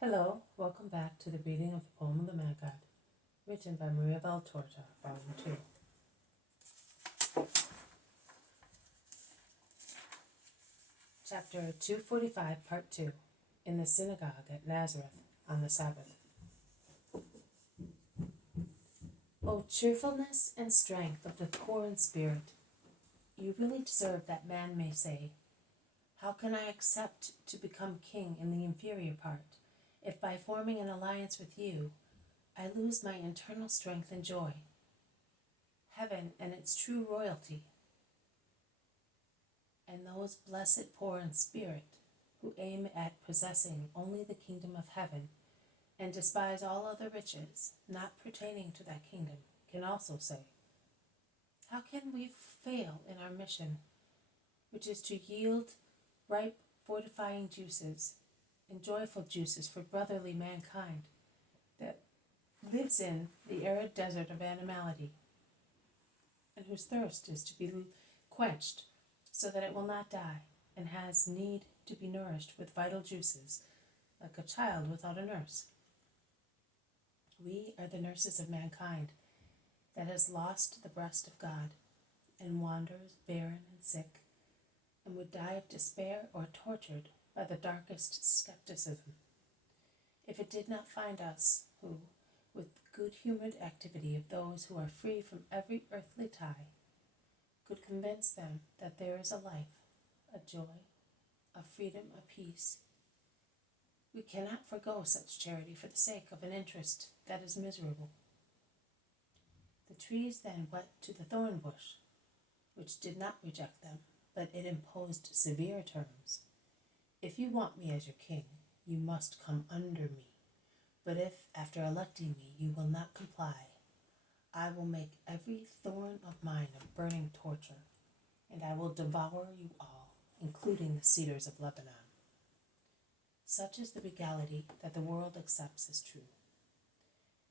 Hello, welcome back to the reading of the poem of the Man God, written by Maria Valtorta, Volume 2. Chapter 245, Part 2, in the Synagogue at Nazareth on the Sabbath. O cheerfulness and strength of the poor in spirit, you really deserve that man may say, "How can I accept to become king in the inferior part, if by forming an alliance with you, I lose my internal strength and joy, heaven and its true royalty, and those blessed poor in spirit who aim at possessing only the kingdom of heaven and despise all other riches not pertaining to that kingdom, can also say, how can we fail in our mission, which is to yield ripe fortifying juices and joyful juices for brotherly mankind that lives in the arid desert of animality, and whose thirst is to be quenched so that it will not die, and has need to be nourished with vital juices, like a child without a nurse. We are the nurses of mankind that has lost the breast of God, and wanders barren and sick, and would die of despair or tortured by the darkest skepticism, if it did not find us who, with good-humored activity of those who are free from every earthly tie, could convince them that there is a life, a joy, a freedom, a peace. We cannot forego such charity for the sake of an interest that is miserable. The trees then went to the thorn bush, which did not reject them, but it imposed severe terms. If you want me as your king, you must come under me. But if, after electing me, you will not comply, I will make every thorn of mine a burning torture, and I will devour you all, including the cedars of Lebanon. Such is the regality that the world accepts as true.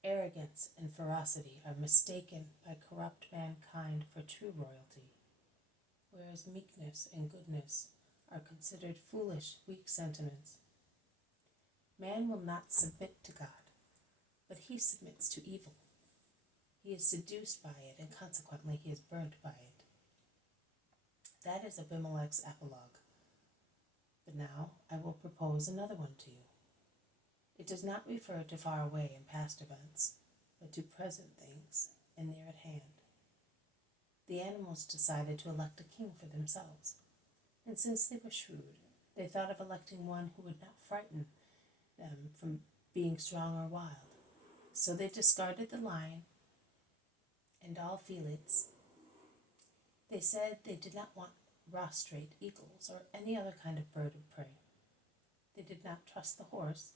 Arrogance and ferocity are mistaken by corrupt mankind for true royalty, whereas meekness and goodness are considered foolish, weak sentiments. Man will not submit to God, but he submits to evil. He is seduced by it, and consequently he is burnt by it. That is Abimelech's apologue. But now I will propose another one to you. It does not refer to far away and past events, but to present things and near at hand. The animals decided to elect a king for themselves, and since they were shrewd, they thought of electing one who would not frighten them from being strong or wild. So they discarded the lion and all felids. They said they did not want rostrate eagles or any other kind of bird of prey. They did not trust the horse,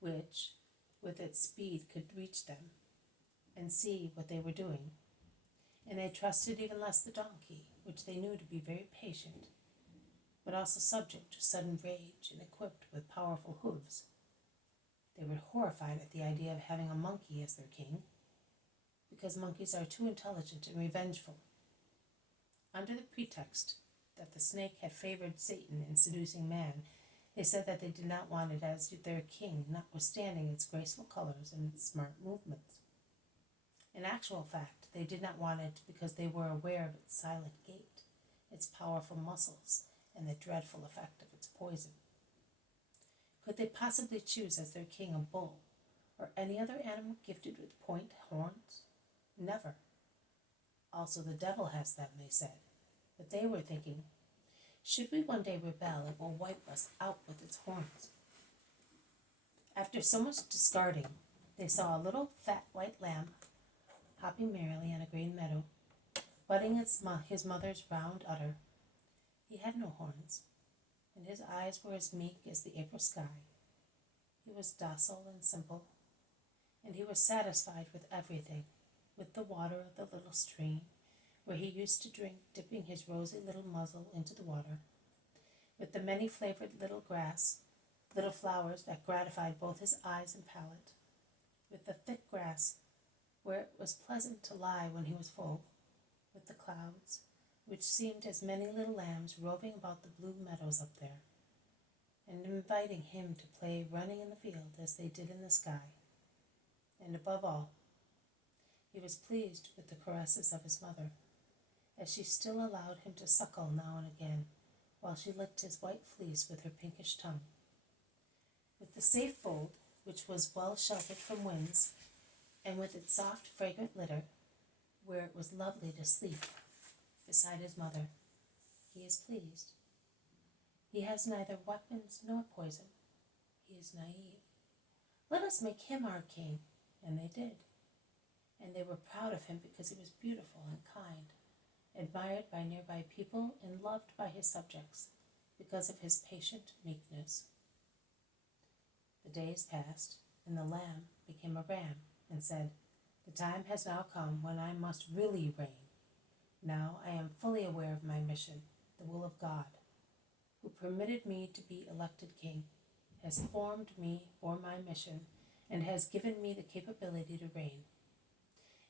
which, with its speed, could reach them and see what they were doing. And they trusted even less the donkey, which they knew to be very patient, but also subject to sudden rage and equipped with powerful hooves. They were horrified at the idea of having a monkey as their king, because monkeys are too intelligent and revengeful. Under the pretext that the snake had favored Satan in seducing man, they said that they did not want it as their king, notwithstanding its graceful colors and its smart movements. In actual fact, they did not want it because they were aware of its silent gait, its powerful muscles, and the dreadful effect of its poison. Could they possibly choose as their king a bull, or any other animal gifted with point horns? Never. Also the devil has them, they said, but they were thinking, should we one day rebel, it will wipe us out with its horns. After so much discarding, they saw a little fat white lamb hopping merrily on a green meadow, butting his mother's round udder. He had no horns, and his eyes were as meek as the April sky. He was docile and simple, and he was satisfied with everything, with the water of the little stream, where he used to drink, dipping his rosy little muzzle into the water, with the many-flavored little flowers that gratified both his eyes and palate, with the thick grass, where it was pleasant to lie when he was full, with the clouds, which seemed as many little lambs roving about the blue meadows up there, and inviting him to play running in the field as they did in the sky. And above all, he was pleased with the caresses of his mother, as she still allowed him to suckle now and again, while she licked his white fleece with her pinkish tongue. With the safe fold, which was well sheltered from winds, and with its soft, fragrant litter, where it was lovely to sleep beside his mother, he is pleased. He has neither weapons nor poison. He is naive. Let us make him our king. And they did. And they were proud of him because he was beautiful and kind, admired by nearby people and loved by his subjects because of his patient meekness. The days passed, and the lamb became a ram and said, "The time has now come when I must really reign. Now I am fully aware of my mission. The will of God, who permitted me to be elected king, has formed me for my mission and has given me the capability to reign.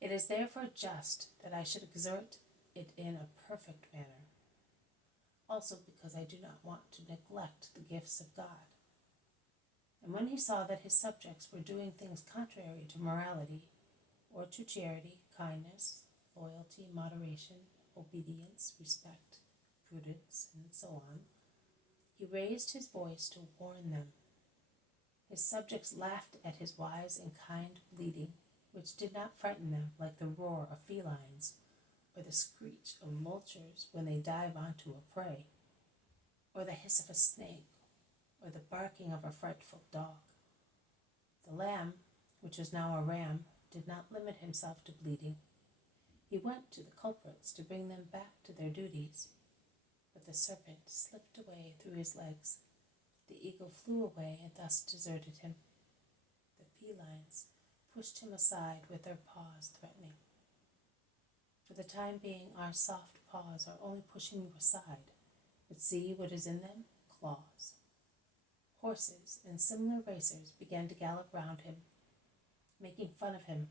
It is therefore just that I should exert it in a perfect manner, also because I do not want to neglect the gifts of God." And when he saw that his subjects were doing things contrary to morality, or to charity, kindness, loyalty, moderation, obedience, respect, prudence, and so on, he raised his voice to warn them. His subjects laughed at his wise and kind pleading, which did not frighten them like the roar of felines or the screech of vultures when they dive onto a prey, or the hiss of a snake, or the barking of a frightful dog. The lamb, which was now a ram, did not limit himself to bleating. He went to the culprits to bring them back to their duties, but the serpent slipped away through his legs. The eagle flew away and thus deserted him. The felines pushed him aside with their paws threatening. For the time being, our soft paws are only pushing you aside, but see what is in them? Claws. Horses and similar racers began to gallop round him, making fun of him.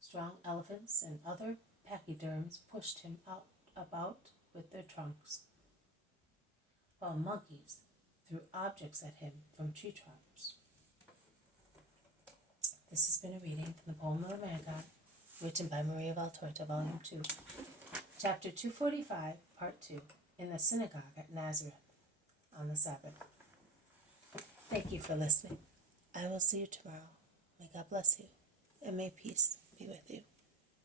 Strong elephants and other pachyderms pushed him about with their trunks, while monkeys threw objects at him from tree tops. This has been a reading from the poem of the Man God, written by Maria Valtorta, Volume 2, Chapter 245, Part 2, in the Synagogue at Nazareth, on the Sabbath. Thank you for listening. I will see you tomorrow. May God bless you, and may peace be with you.